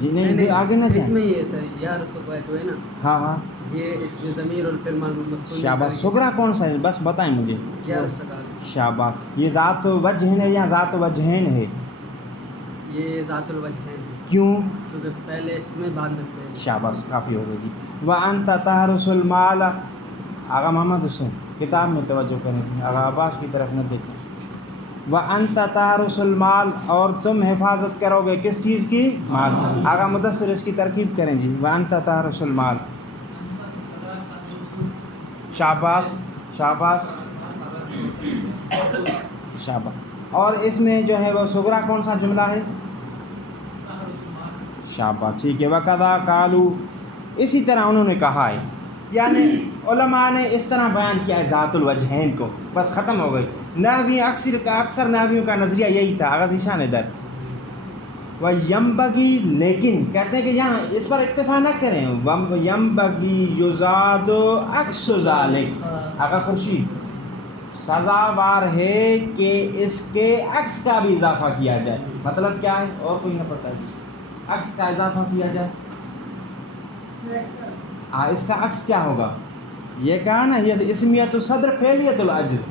جی نہیں آگے نہ اس جائیں. میں ہی ہے سر یا رسول جو ہے نا ہاں ہاں یہ اس میں ضمیر اور فعل مفعول شاباش. سغرا کون سا ہے بس بتائیں مجھے. یا رسول شاباش. یہ ذات وجہ ہے یا ذات وجہین ہے؟ یہ ذات الوجہ ہے کیوں؟ کیونکہ پہلے اس میں بعد میں فعل. شاباش کافی ہو گئی جی. وَأَنْتَ تَحْرُسُ الْمَالَ. آغا محمد حسین کتاب میں توجہ کریں, آغا عباس کی طرف نہ دیکھیں. وَأَنْتَ تَحْرُسُ الْمَالَ. اور تم حفاظت کرو گے کس چیز کی؟ مال. آغا مدثر اس کی ترکیب کریں جی. وَأَنْتَ تَحْرُسُ الْمَالَ. شاباش شاباش شاباش. اور اس میں جو ہے وہ سغرا کون سا جملہ ہے؟ شاباش ٹھیک ہے. وَقَضَا قَالُوا. اسی طرح انہوں نے کہا ہے, یعنی علماء نے اس طرح بیان کیا ہے ذات الوجہین کو, بس ختم ہو گئی. نحوی اکثر نحویوں کا نظریہ یہی تھا. آغاز ذیشان ادھر وَيَنبَغِي. لیکن کہتے ہیں کہ یہاں اس پر اکتفا نہ کریں. وَيَنبَغِي يُزَادُ عَكْسُ ذَلِكَ. آقا خورشید سزاوار ہے کہ اس کے عکس کا بھی اضافہ کیا جائے. مطلب کیا ہے اور کوئی نہ پتہ ہے. عکس کا اضافہ کیا جائے. اس کا عکس کیا ہوگا؟ یہ کہا نا یہ اسمیت الصدر فعلیت العجز.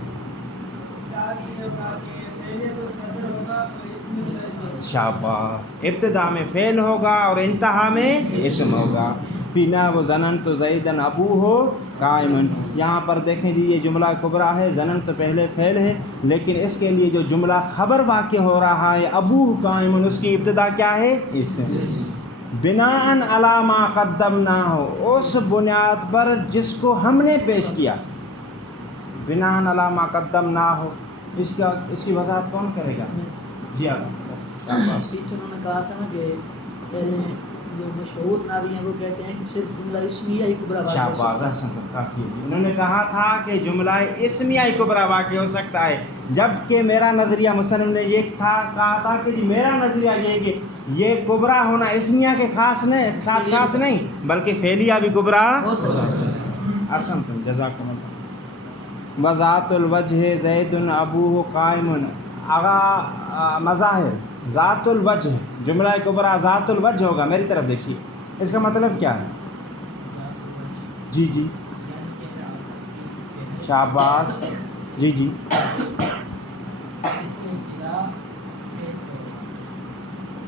شاباش. ابتدا میں فعل ہوگا اور انتہا میں اسم ہوگا. فی نحو ظننت زیدن ابوہ قائما. یہاں پر دیکھیں جی یہ جملہ کبرا ہے. ظننت پہلے فعل ہے لیکن اس کے لیے جو جملہ خبر واقع ہو رہا ہے ابوہ قائما, اس کی ابتدا کیا ہے؟ اسم. بناءً علی ما قدمناہ. اس بنیاد پر جس کو ہم نے پیش کیا. بناءً علی ما قدمناہ. اس کی وضاحت کون کرے گا؟ جی آپ. پیچھے انہوں نے کہا تھا نا کہ پہلے جو مشہور ناوی ہیں وہ کہتے ہیں کہ صرف جملہ اسمیہ ہی کبرا واقع ہو سکتا ہے. کافی ہے. انہوں نے کہا تھا کہ جملہ اسمیہ ہی کبرا واقع ہو سکتا ہے, جبکہ میرا نظریہ مصنف نے یہ کہا تھا کہ میرا نظریہ یہ ہے کہ یہ کبرا ہونا اسمیہ کے خاص نہیں بلکہ فعلیہ بھی کبرا ہو سکتا ہے. احسنتم جزاکم اللہ. وذات الوجہ زید ابوہ قائم. آغا مظاہر ذات الوجہ جملہ کبرا ذات الوجہ ہوگا. میری طرف دیکھیے اس کا مطلب کیا ہے؟ جی شاباش. جی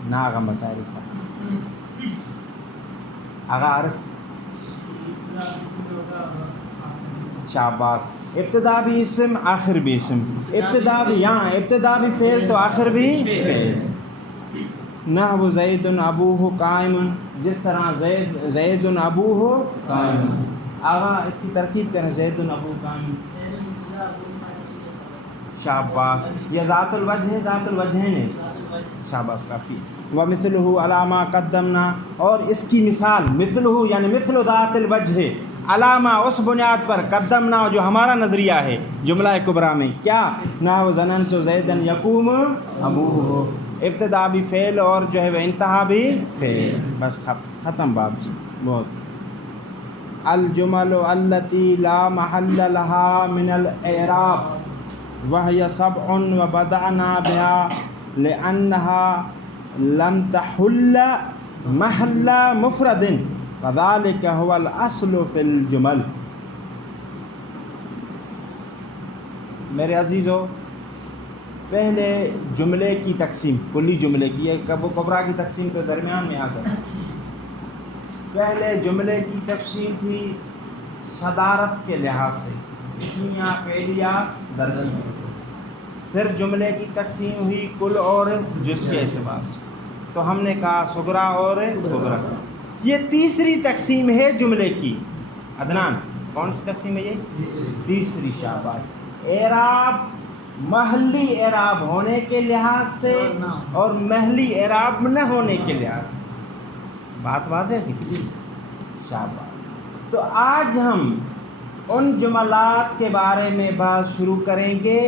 نہ آغا مظاہر اس طرح. آغا عارف شاباش. ابتدا بھی اسم آخر بھی اسم. ابتدا بھی یہاں ابتدا بھی فعل تو آخر بھی فعل. نحو زید ابوہ قائم. جس طرح زید ابوہ قائم. آغا اس کی ترکیب کریں. زید ابوہ قائم. شاباش. یہ ذات الوجہ ہے ذات الوجہین ہے. شاباش کافی. ومثلہ علی ما قدمنا. اور اس کی مثال مثلہ یعنی مثل ذات الوجہ علامہ اس بنیاد پر قدمنا جو ہمارا نظریہ ہے جملہ کبرا میں کیا؟ نحو ظننت زیدن یقوم ابوہ. ابتدا بھی فعل اور جو ہے وہ انتہا بھی فعل. بس ختم بات جی. بہت. الجمل التي لا محل لها من الاعراب وهي 7 وبدأنا بها لأنها لم تحل محل مفرد فذلك هو الاصل في الجمل. میرے عزیزو پہلے جملے کی تقسیم کلی جملے کی کبرا کی تقسیم تو درمیان میں آ کر پہلے جملے کی تقسیم تھی صدارت کے لحاظ سے اسمیہ فعلیہ ظرفیہ. پھر جملے کی تقسیم ہوئی کل اور جز کے اعتبار سے. تو ہم نے کہا صغرا اور کبرا. یہ تیسری تقسیم ہے جملے کی. عدنان کون سی تقسیم ہے یہ؟ تیسری. شاباش. اعراب محلی اعراب ہونے کے لحاظ سے اور محلی اعراب نہ ہونے کے لحاظ. بات واضح ہے. شاباش. تو آج ہم ان جملات کے بارے میں بات شروع کریں گے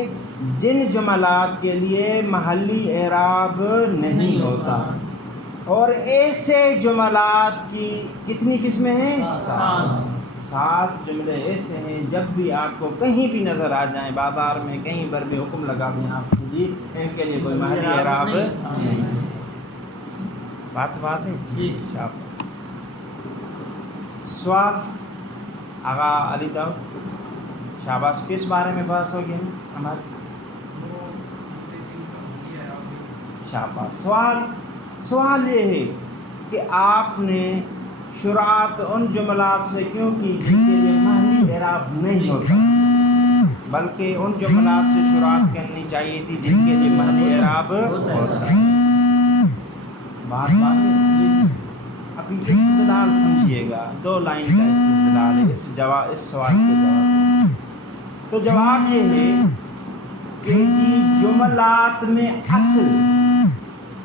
جن جملات کے لیے محلی اعراب نہیں ہوتا. اور ایسے جملات کی کتنی قسمیں ہیں؟ 7 جملے ایسے ہیں جب بھی آپ کو کہیں بھی نظر آ جائیں بازار میں کہیں پر بھی حکم لگا دیں آپ کو جی ان کے لیے کوئی محلی اعراب نہیں. بات ہے جی شاباش. سوال آغا علی داؤد. شاباش. کس بارے میں بحث ہوگی ہماری؟ شاباش. سوال یہ ہے کہ آپ نے شروعات ان جملات سے کیوں کی جن کے لیے محلی اعراب نہیں ہوتا، بلکہ ان جملات سے شروعات کرنی چاہیے تھی جن کے لیے محلی اعراب ہوتا ہے. بات ہے. ابھی استدلال سمجھیے گا. 2 لائن کا استدلال ہے اس سوال کے جواب. تو جواب یہ ہے کہ جملات میں اصل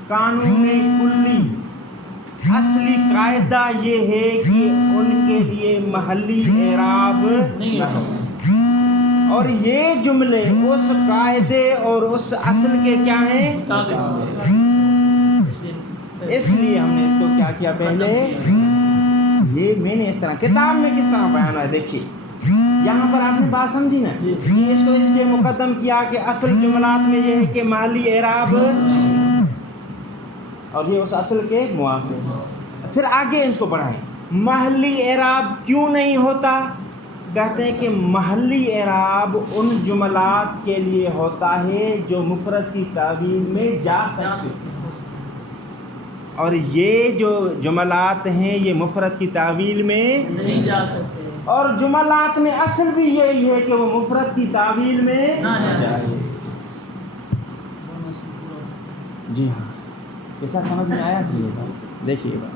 قانون کلی اصلی قاعدہ یہ ہے کہ ان کے لیے محلی اعراب نہ ہو، اور یہ جملے اس قاعدے اور اس اصل کے کیا ہیں؟ اس لیے ہم نے اس کو کیا کیا پہلے. یہ میں نے اس طرح کتاب میں کس طرح بیان ہے دیکھیے. یہاں پر آپ نے بات سمجھی نا کہ اس کو اس لیے مقدم کیا کہ اصل جملات میں یہ ہے کہ محلی اعراب، اور یہ اس اصل کے موافق. پھر آگے ان کو بڑھائیں. محلی اعراب کیوں نہیں ہوتا؟ کہتے ہیں کہ محلی اعراب ان جملات کے لیے ہوتا ہے جو مفرد کی تعویل میں جا سکتے، اور یہ جو جملات ہیں یہ مفرد کی تعویل میں نہیں جا سکتے، اور جملات میں اصل بھی یہی ہے کہ وہ مفرد کی تعویل میں نہ جائے. جی ہاں، ایسا سمجھ میں آیا. دیکھیے بات.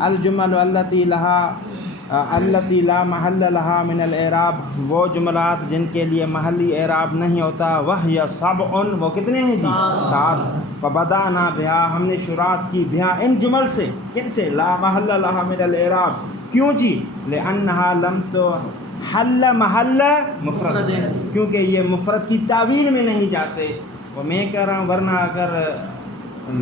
الجمل التي لا محل لها من الاعراب، وہ جملات جن کے لیے محلی اعراب نہیں ہوتا. وهي 7، وہ کتنے ہیں جی؟ 7. فبدأنا بها، ہم نے شروعات کی بها ان جمل سے. کن سے؟ لا محل لها من الاعراب. کیوں جی؟ لأنها لم تحل محل مفرد، کیونکہ یہ مفرد کی تعویل میں نہیں جاتے. وہ میں کہہ رہا ہوں، ورنہ اگر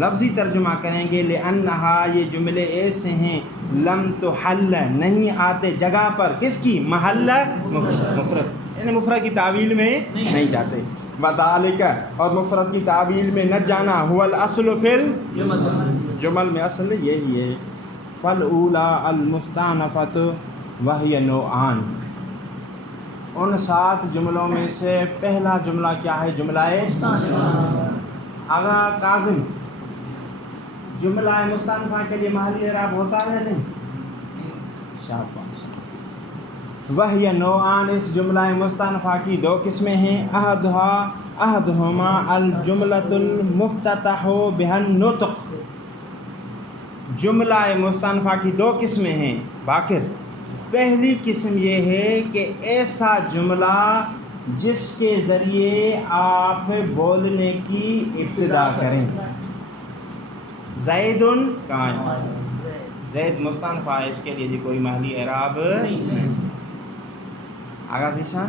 لفظی ترجمہ کریں گے لأنہا، یہ جملے ایسے ہیں لم تحل، نہیں آتے جگہ پر کس کی؟ محل مفرد، یعنی مفرد کی تعویل میں نہیں جاتے. وذالک، اور مفرد کی تعویل میں نہ جانا. هو الاصل فی الجمل، میں اصل یہی ہے. فالاولی المستأنفۃ وہی نوعان، ان 7 جملوں میں سے پہلا جملہ کیا ہے؟ جملہ آغا کاظم. جملہ مستأنفہ کے لیے محلی اعراب ہوتا ہے نہیں؟ شاباش. وہی نوعان، اس جملہ مستأنفہ کی 2 قسمیں ہیں. احدہما الجملۃ المفتتح بها النطق، جملہ مستأنفہ کی 2 قسمیں ہیں باقر. پہلی قسم یہ ہے کہ ایسا جملہ جس کے ذریعے آپ بولنے کی ابتدا کریں. زید قائم، زید مستأنفہ ہے، اس کے لیے جی کوئی محلی اعراب نہیں. آغا ذیشان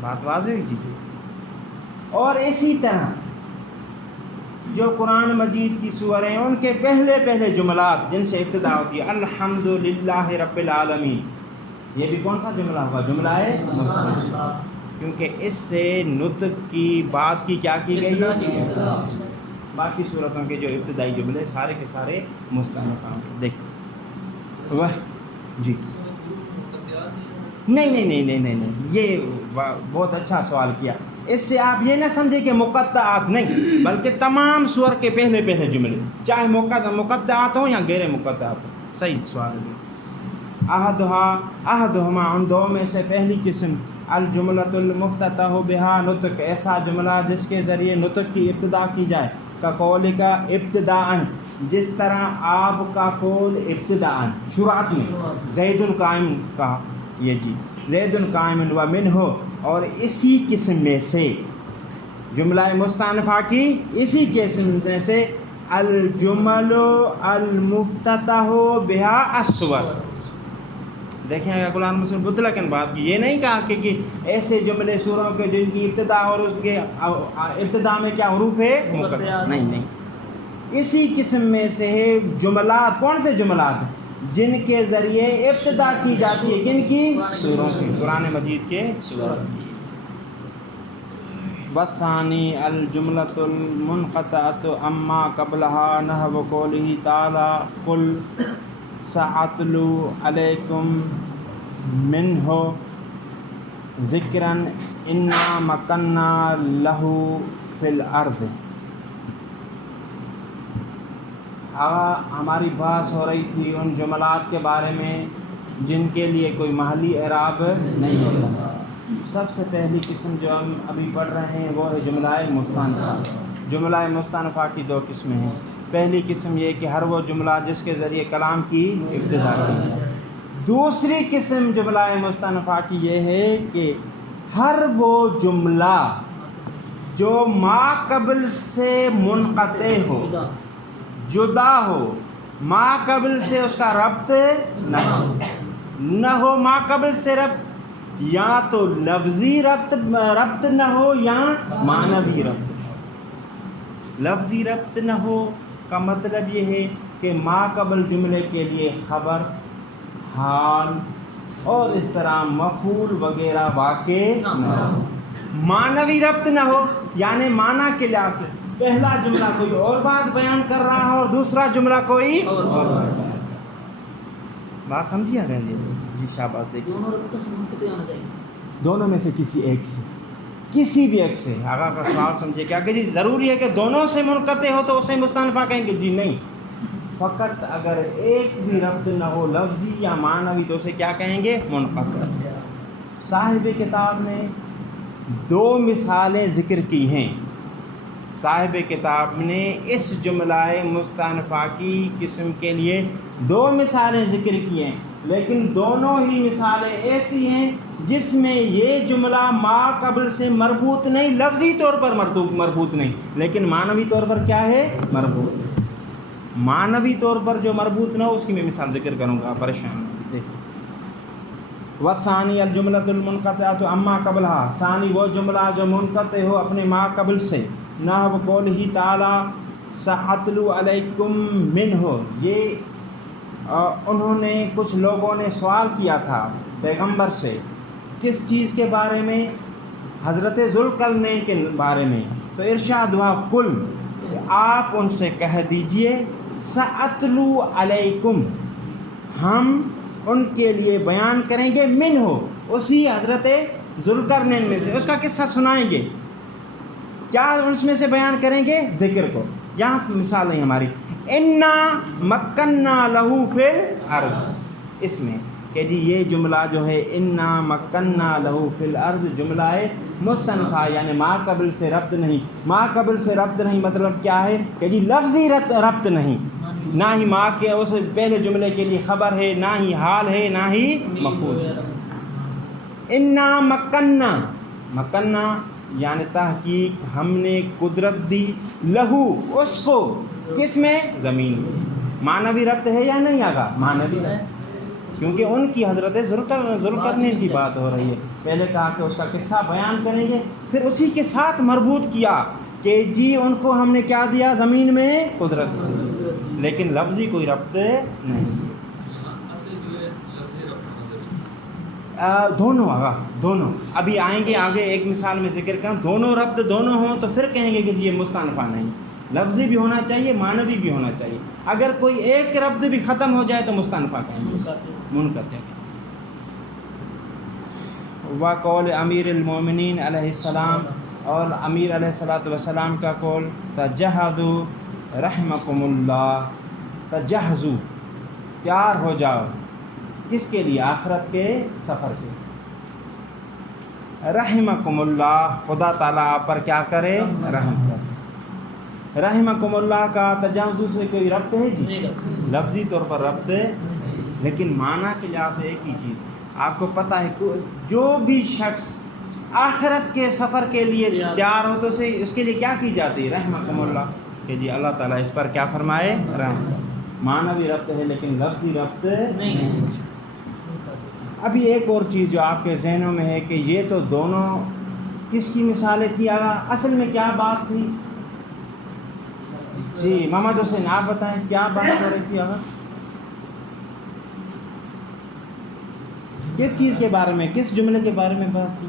بات واضح ہوئی جی. اور اسی طرح جو قرآن مجید کی سوریں ہیں ان کے پہلے جملات جن سے ابتدا ہوتی ہے الحمدللہ رب العالمین، یہ بھی کون سا جملہ ہوگا؟ جملہ ہے مستأنفہ، کیونکہ اس سے نطق کی بات کی کیا کی گئی ہے. باقی صورتوں کے جو ابتدائی جملے سارے کے سارے مستأنفہ ہیں. دیکھ وہ جی نہیں، یہ بہت اچھا سوال کیا. اس سے آپ یہ نہ سمجھے کہ مقطعات نہیں، بلکہ تمام سور کے پہلے جملے، چاہے مقطعات ہوں یا غیر مقطعات ہوں. صحیح سوال ہے. احدہما، ان 2 میں سے پہلی قسم الجملۃ المفتتح بها نطق، ایسا جملہ جس کے ذریعے نطق کی ابتدا کی جائے. کا قول کا ابتداء، جس طرح آپ کا قول ابتداء شروعات میں زید قائم کا، یہ جی زید قائم و منہ، اور اسی قسم میں سے جملہ مستأنفہ کی اسی قسم سے الجمل المفتتح بها الصور. دیکھیں اگر قرآن مسلم مطلقاً بات کی، یہ نہیں کہا کہ ایسے جملے سوروں کے جن کی ابتدا اور اس کے ابتدا میں کیا حروف ہے مقطع، نہیں. اسی قسم میں سے جملات، کون سے جملات ہیں جن کے ذریعے ابتدا کی جاتی ہے؟ کن کی؟ سوروں کی، قرآن مجید کے سوروں کی. والثانی الجملۃ المنقطعۃ اما قبلها نحو قولہ تعالی قل سأتلو علیکم منہ ذکرا انا مکننا لہ فی الارض۔ ہماری بحث ہو رہی تھی ان جملات کے بارے میں جن کے لیے کوئی محلی اعراب نہیں ہوتا۔ سب سے پہلی قسم جو ہم ابھی پڑھ رہے ہیں وہ ہے جملہ مستأنفہ۔ جملہ مستأنفہ کی دو قسمیں ہیں۔ پہلی قسم یہ کہ ہر وہ جملہ جس کے ذریعے کلام کی ابتدا کی جائے۔ دوسری قسم جملہ مستأنفہ کی یہ ہے کہ ہر وہ جملہ جو ما قبل سے منقطع ہو، جدا ہو، ما قبل سے اس کا ربط نہ ہو، ما قبل سے ربط یا تو لفظی ربط نہ ہو یا معنوی ربط۔ لفظی ربط نہ ہو کا مطلب یہ ہے کہ ما قبل جملے کے لیے خبر، حال اور اس طرح مفعول وغیرہ واقع نہ ہو۔ معنوی ربط نہ ہو یعنی معنی کے لحاظ سے پہلا جملہ کوئی اور بات بیان کر رہا ہے اور دوسرا جملہ کوئی اور بات سمجھیے رہے جی شاباش دیکھیے دونوں میں سے کسی ایک سے، کسی بھی ایک سے۔ آگا کا سوال سمجھے کیا کہ جی ضروری ہے کہ دونوں سے منقطع ہو تو اسے مستأنفہ کہیں گے؟ جی نہیں، فقط اگر ایک بھی ربط نہ ہو لفظی یا معنوی تو اسے کیا کہیں گے؟ منقطع۔ صاحب کتاب نے دو مثالیں ذکر کی ہیں۔ صاحب کتاب نے اس جملہ مستأنفہ کی قسم کے لیے دو مثالیں ذکر کی ہیں، لیکن دونوں ہی مثالیں ایسی ہیں جس میں یہ جملہ ما قبل سے مربوط نہیں، لفظی طور پر مربوط نہیں، لیکن معنوی طور پر کیا ہے؟ مربوط۔ معنوی طور پر جو مربوط نہ ہو اس کی میں مثال ذکر کروں گا، پریشان دیکھیں۔ والثانی الجملۃ المنقطعۃ اما قبلها، ثانی وہ جملہ جو منقطع ہو اپنے ما قبل سے، نحو قولہ تعالی سأتلو علیکم منہ۔ یہ انہوں نے کچھ لوگوں نے سوال کیا تھا پیغمبر سے، کس چیز کے بارے میں؟ حضرت ذوالقرنین کے بارے میں۔ تو ارشاد ہوا قل، آپ ان سے کہہ دیجئے سأتلو علیکم، ہم ان کے لیے بیان کریں گے منہ، اسی حضرت ذوالقرنین میں سے، اس کا قصہ سنائیں گے۔ کیا اس میں سے بیان کریں گے؟ ذکر کو۔ یہاں مثال ہے ہماری انا مکننا لہو فی الارض، اس میں کہ جی یہ جملہ جو ہے انا مکننا لہو فی الارض جملہ ہے مستأنفہ، یعنی ما قبل سے ربط نہیں۔ ما قبل سے ربط نہیں مطلب کیا ہے کہ جی لفظی ربط نہیں، نہ ہی ما کے اس پہلے جملے کے لیے خبر ہے، نہ ہی حال ہے، نہ ہی مفعول۔ انا مکننا، مکننا یعنی تحقیق ہم نے قدرت دی، لہو اس کو، کس میں؟ زمین میں۔ معنوی ربط ہے یا نہیں؟ آگا معنوی ہے، کیونکہ ان کی حضرت ذوالقرنین کی بات ہو رہی ہے۔ پہلے کہا کہ اس کا قصہ بیان کریں گے، پھر اسی کے ساتھ مربوط کیا کہ جی ان کو ہم نے کیا دیا؟ زمین میں قدرت دی، لیکن لفظی کوئی ربط نہیں۔ دونوں آگا دونوں ابھی آئیں گے آگے، ایک مثال میں ذکر کروں، دونوں ربط دونوں ہوں تو پھر کہیں گے کہ جی یہ مستأنفہ نہیں، لفظی بھی ہونا چاہیے، معنوی بھی ہونا چاہیے۔ اگر کوئی ایک ربط بھی ختم ہو جائے تو مستأنفہ کہیں گے، منقطع۔ وقول امیر المومنین علیہ السلام، اور امیر علیہ السلام کا قول، تجہزوا رحمکم اللہ، تجہزوا تیار ہو جاؤ، کس کے لیے؟ آخرت کے سفر کے۔ رحمکم اللہ، خدا تعالیٰ آپ پر کیا کرے؟ رحم کرے۔ رحمکم اللہ کا تجاوز سے کوئی ربط ہے جی؟ لفظی طور پر ربط ہے، لیکن معنی کے لحاظ سے ایک ہی چیز۔ آپ کو پتہ ہے جو بھی شخص آخرت کے سفر کے لیے تیار ہو تو اس کے لیے کیا کی جاتی ہے؟ رحمکم اللہ، کہ جی اللہ تعالیٰ اس پر کیا فرمائے؟ رحم۔ معنوی ربط ہے لیکن لفظی ربط نہیں۔ ابھی ایک اور چیز جو آپ کے ذہنوں میں ہے کہ یہ تو دونوں کس کی مثالیں تھی؟ اصل میں کیا بات تھی؟ جی محمد حسین آپ بتائیں کیا بات ہو رہی تھی؟ کس چیز کے بارے میں، کس جملے کے بارے میں بات تھی؟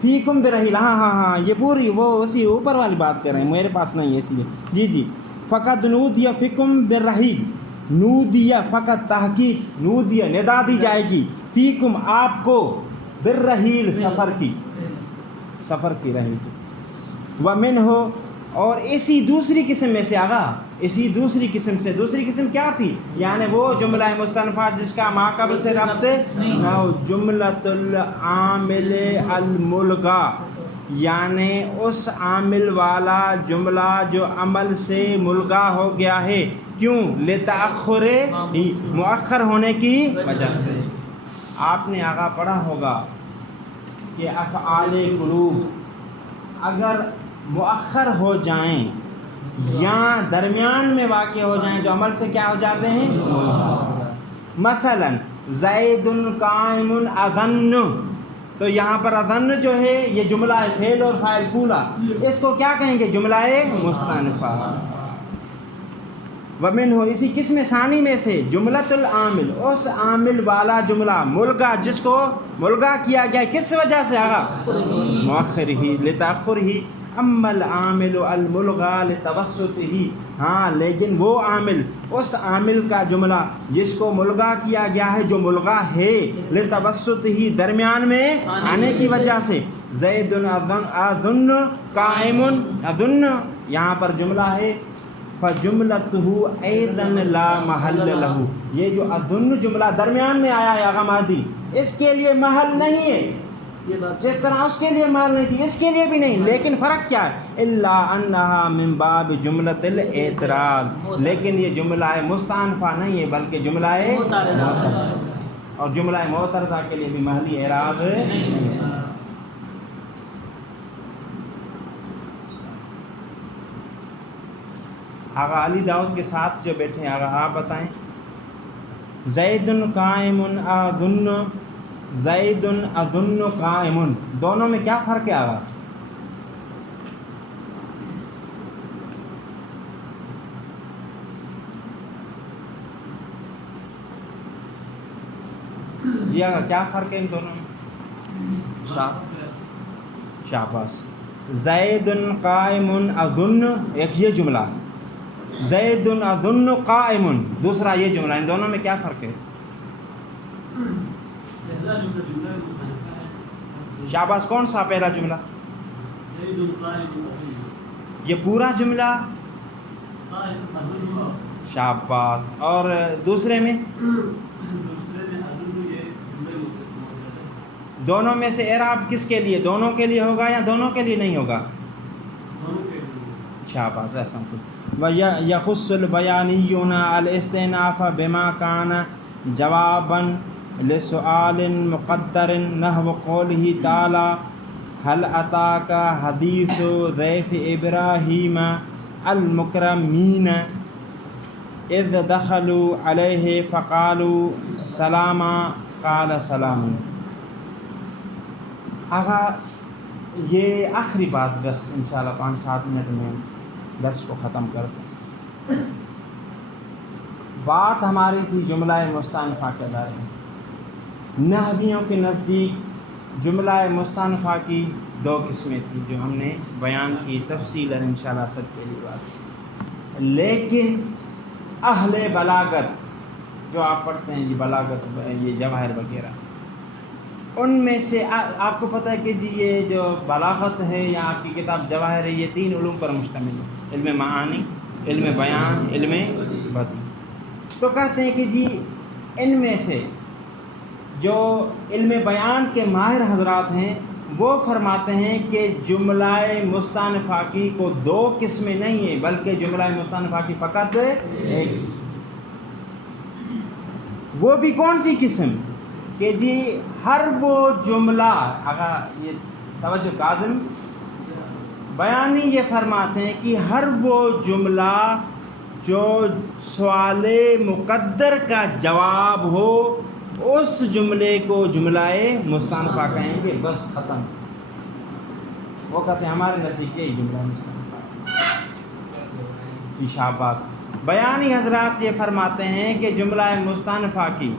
فیکم برحیل، ہاں یہ پوری وہ اسی اوپر والی بات کر رہے ہیں، میرے پاس نہیں ہے اس لیے جی فقط نودیہ فیکم برحیل، نودیہ فقط تحقیق، نودیہ ندا دی جائے گی، فیکم آپ کو، بالرحیل سفر کی رحیل کی، ومن ہو اور اسی دوسری قسم میں سے آگا، اسی دوسری قسم سے، دوسری قسم کیا تھی؟ یعنی وہ جملہ مستنفع جس کا ما قبل سے ربط نہ ہو، جملۃ العامل الملغا، یعنی اس عامل والا جملہ جو عمل سے ملغا ہو گیا ہے، کیوں؟ لتأخر ہی، مؤخر ہونے کی وجہ سے۔ آپ نے آگا پڑھا ہوگا کہ افعال قلوب اگر مؤخر ہو جائیں یا درمیان میں واقع ہو جائیں تو عمل سے کیا ہو جاتے ہیں؟ مثلا زید قائم اظن، تو یہاں پر اظن جو ہے یہ جملہ فعل اور فاعل پورا، اس کو کیا کہیں گے؟ جملہ مستأنفہ۔ ومن ہو اسی قسم ثانی میں سے، جملۃ العامل اس عامل والا جملہ ملغا جس کو ملغا کیا گیا کس وجہ سے؟ آگا مؤخر ہی، لتأخر ہی، اما العامل الملغا لتوسط ہی، ہاں لیکن وہ عامل، اس عامل کا جملہ جس کو ملغا کیا گیا ہے، جو ملغا ہے لتوسط ہی، درمیان میں آنے کی وجہ سے، زید اظن قائم اظن، یہاں پر جملہ ہے فجملتہ ایضا لا محل لہ، یہ جو اظن جملہ درمیان میں آیا ہے آغا مادی، اس کے لیے محل نہیں ہے، جس طرح اس کے لیے محل نہیں تھی اس کے لیے بھی نہیں، لیکن فرق کیا ہے؟ الا انہا من باب جملۃ الاعتراض، لیکن یہ جملہ مستأنفہ نہیں ہے بلکہ جملہ معترضہ، اور جملہ معترضہ کے لیے بھی محلی اعراب نہیں ہے۔ آغا علی داؤد کے ساتھ جو بیٹھے ہیں، آغا آپ بتائیں، زید قائم اظن، زید اظن قائم، دونوں میں کیا فرق ہے؟ آغا جی آغا کیا فرق ہے ان دونوں میں؟ شاباش، زید قائم اظن ایک یہ جملہ، زید اظن قائم دوسرا یہ جملہ، ان دونوں میں کیا فرق ہے؟ شاباش، کون سا پہلا جملہ؟ یہ پورا جملہ، شاباش، اور دوسرے میں؟ دونوں میں سے اعراب کس کے لیے؟ دونوں کے لیے ہوگا یا دونوں کے لیے نہیں ہوگا؟ شاباش، ایسا کچھ۔ وَيَخُصُّ الْبَيَانِيُّونَ الْإِسْتِئْنَافَ بِمَا كَانَ جَوَابًا لِسُؤَالٍ مُقَدَّرٍ نَحْوَ قَوْلِهِ تَعَالَى هَلْ أَتَاكَ حَدِيثُ ضَيْفِ إِبْرَاهِيمَ الْمُكْرَمِينَ إِذْ دَخَلُوا عَلَيْهِ فَقَالُوا سَلَامًا قَالَ سَلَامٌ۔ آغا یہ آخری بات، بس انشاءاللہ 5-7 منٹ میں درس کو ختم کرتے ہیں۔ بات ہماری تھی جملہ مستأنفہ کے بارے میں۔ نحویوں کے نزدیک جملہ مستأنفہ کی 2 قسمیں تھیں جو ہم نے بیان کی تفصیلاً انشاءاللہ سب کے لیے بات، لیکن اہل بلاغت جو آپ پڑھتے ہیں، یہ بلاغت، یہ جواہر وغیرہ، ان میں سے آپ کو پتہ ہے کہ جی یہ جو بلاغت ہے یا آپ کی کتاب جواہر ہے، یہ 3 علوم پر مشتمل ہے، علم معانی، علم بیان، علم بدیع۔ تو کہتے ہیں کہ جی ان میں سے جو علم بیان کے ماہر حضرات ہیں وہ فرماتے ہیں کہ جملہ مستأنفہ کی کو 2 قسمیں نہیں ہیں بلکہ جملہ مستأنفہ کی فقط ایک قسم۔ وہ بھی کون سی قسم؟ کہ جی ہر وہ جملہ، اگر یہ توجہ کاظم بیانی یہ فرماتے ہیں کہ ہر وہ جملہ جو سوال مقدر کا جواب ہو اس جملے کو جملہ مستأنفہ کہیں گے، بس ختم۔ وہ کہتے ہیں ہمارے نتیجے ہی جملہ مستأنفہ۔ شاباش، بیانی حضرات یہ فرماتے ہیں کہ جملہ مستأنفہ کی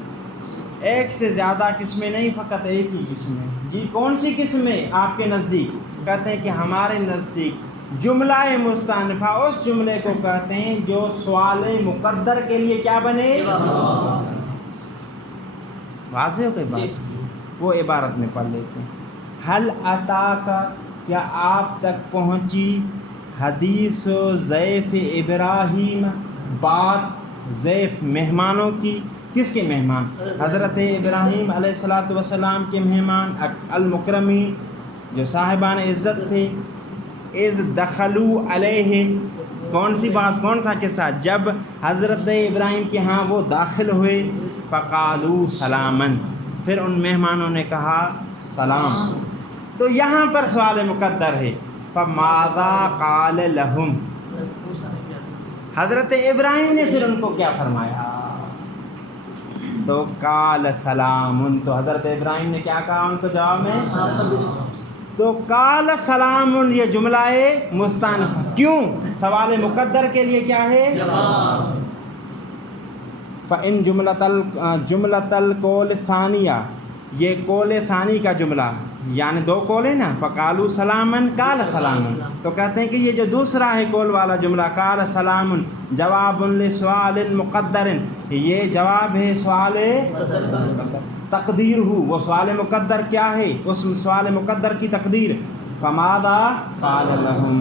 ایک سے زیادہ قسمیں نہیں، فقط ایک ہی قسم ہے. جی کون سی قسم ہے آپ کے نزدیک؟ کہتے ہیں کہ ہمارے نزدیک جملہ مستأنفہ اس جملے کو کہتے ہیں جو سوال مقدر کے لیے کیا بنے؟ واضح ہو گئی بات؟ وہ عبارت میں پڑھ لیتے ہیں. حل اتاک، کیا آپ تک پہنچی حدیث و ضیف ابراہیم، بات ضیف مہمانوں کی. کس کے مہمان؟ حضرت ابراہیم علیہ الصلوۃ والسلام کے مہمان المکرمین، جو صاحبان عزت تھے. اذ دخلوا علیہ، کون سی بات، کون سا قصہ؟ جب حضرت ابراہیم کے ہاں وہ داخل ہوئے. فقالوا سلاما، پھر ان مہمانوں نے کہا سلام. تو یہاں پر سوال مقدر ہے. فماذا قال لهم، حضرت ابراہیم نے پھر ان کو کیا فرمایا؟ تو قال سلام، تو حضرت ابراہیم نے کیا کہا ان کو جواب میں؟ تو قال سلام، یہ جملہ ہے مستأنفہ. کیوں؟ سوال مقدر کے لیے کیا ہے؟ فإن جملۃ القول ثانیہ، یہ قول ثانی کا جملہ، یعنی دو قول ہے نا. فقالوا سلاما قال سلاما، تو کہتے ہیں کہ یہ جو دوسرا ہے قول والا جملہ قال سلام جواب لسؤال مقدر، یہ جواب ہے سوال تقدیر ہو. وہ سوال مقدر کیا ہے؟ اس سوال مقدر کی تقدیر. فماذا قال لهم،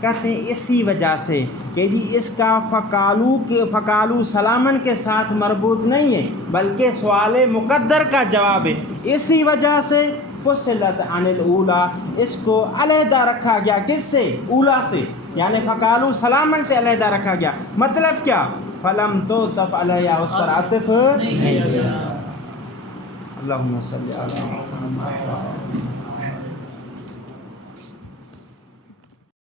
کہتے ہیں اسی وجہ سے کہ جی اس کا فقالو سلامن کے ساتھ مربوط نہیں ہے، بلکہ سوال مقدر کا جواب ہے. اسی وجہ سے فصلت عن الاولا، اس کو علیحدہ رکھا گیا. کس سے؟ اولا سے، یعنی فقالو سلامن سے علیحدہ رکھا گیا. مطلب کیا؟ فلم تو علیہ، اس پر عطف نہیں کیا. اللہم صلی علی محمد.